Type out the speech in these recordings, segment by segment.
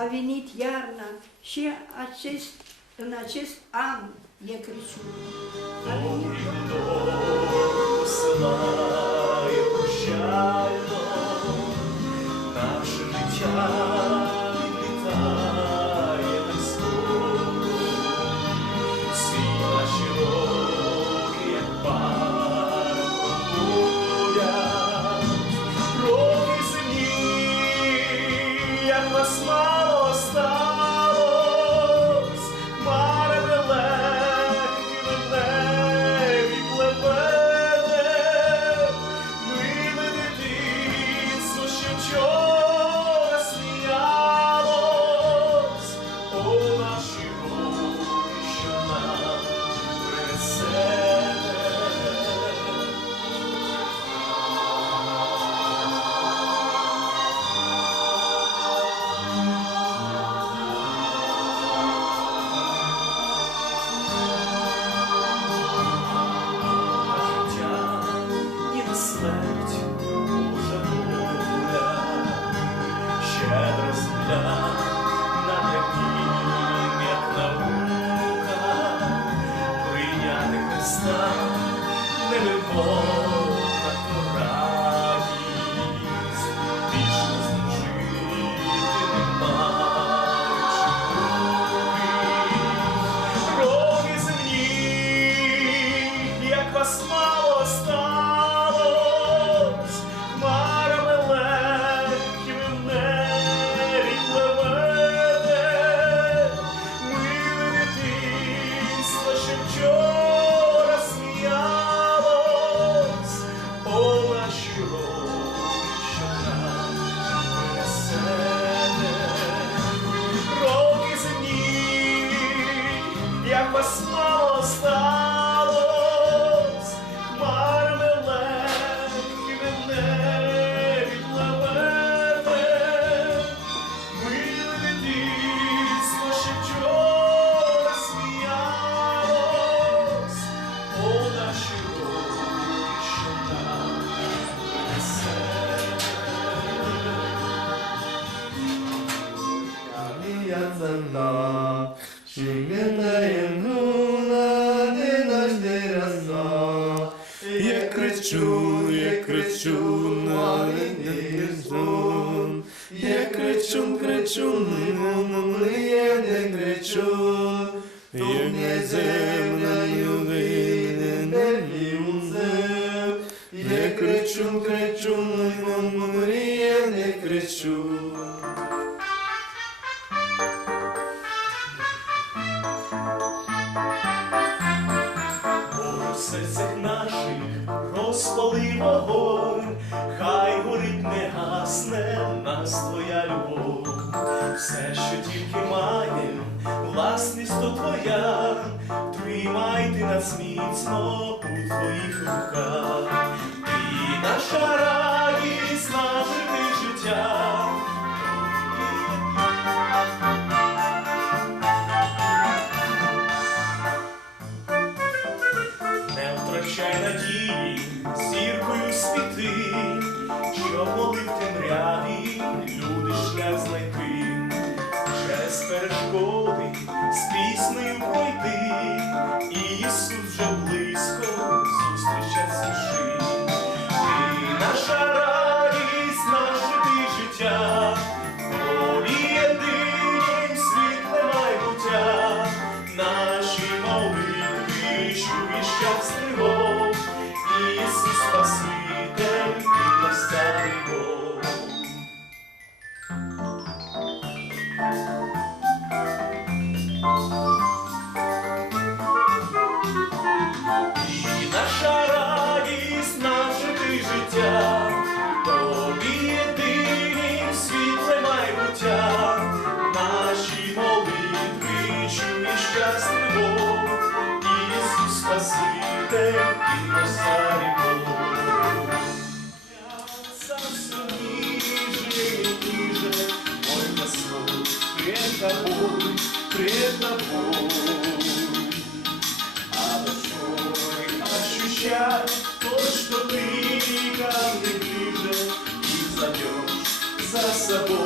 a venit iarna și acest, în acest an e Crăciun. Domnul să mai кричун, кричун, я не кричу, Тут неземною вини не вівзе, не кричун, кричун, я не кричу. Серцях наших розпали вогонь, хай везе нас твоя любов, все, що тільки має, власність то твоя, тримайте нас міцно у твоїх руках, і наша рада. Sabor.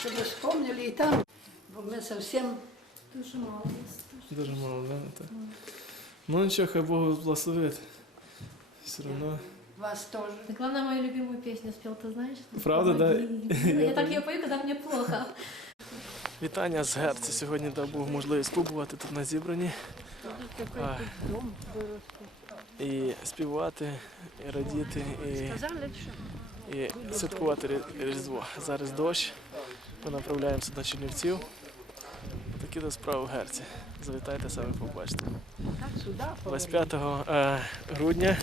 щоб ми спомнили і там, бо ми зовсім дуже мало. Дуже мало, да? Ну, так. Ну нічого, хай Бог благословить. Все одно. Вас тоже. Так главное, мою любимую песню спел, ты знаешь? Правда, да? Я так її пою, коли мені плохо. Вітання з Герці. Сьогодні дав Бог можливість побувати тут на зібранні. А, І співати, і радіти, і, і святкувати Різдво. Зараз дощ. Ми направляємося до Чернівців. Такі до справи в герці. Завітайте самі побачите. 25 е, грудня.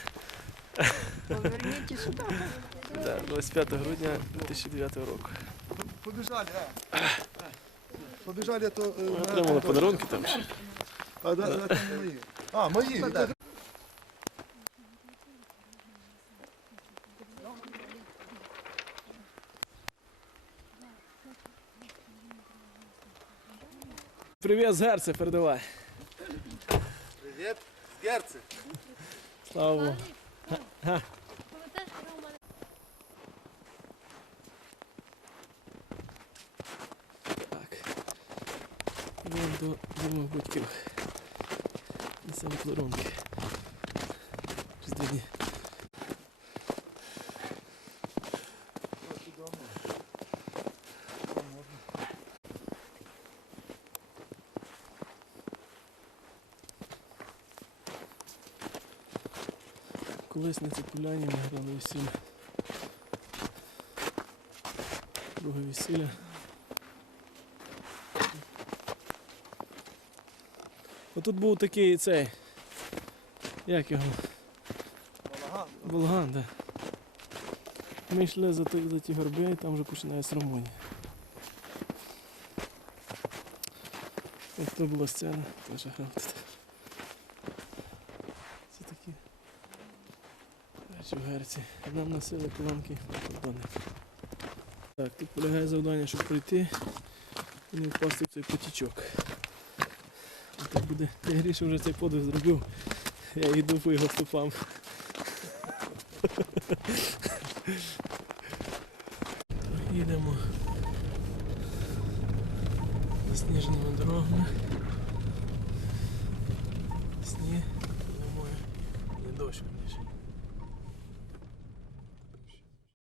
Поверніть сюди. 25 грудня 2009 року. Побіжали, е. а? Побіжали, то... Е, отримали подарунки там ще. А, мої. Привіт з Герця передавай. Привіт, з Герци. Слава Богу. Так. Йдемо до, моїх батьків. Несемо подарунки. Різдвяні. Колись на цій поляні ми грали весілля. Друге весілля. Отут був такий цей. Як його? Балаган. Болган, так. Ми йшли за, ті- за ті горби і там вже починається Румунія. От то була сцена, теж грав тут. Це такі речі в герці. Нам носили колонки кордони. Так, тут полягає завдання, щоб пройти і не впасти в цей потічок. Так буде. Гріша вже цей подвиг зробив. Я йду по його стопам.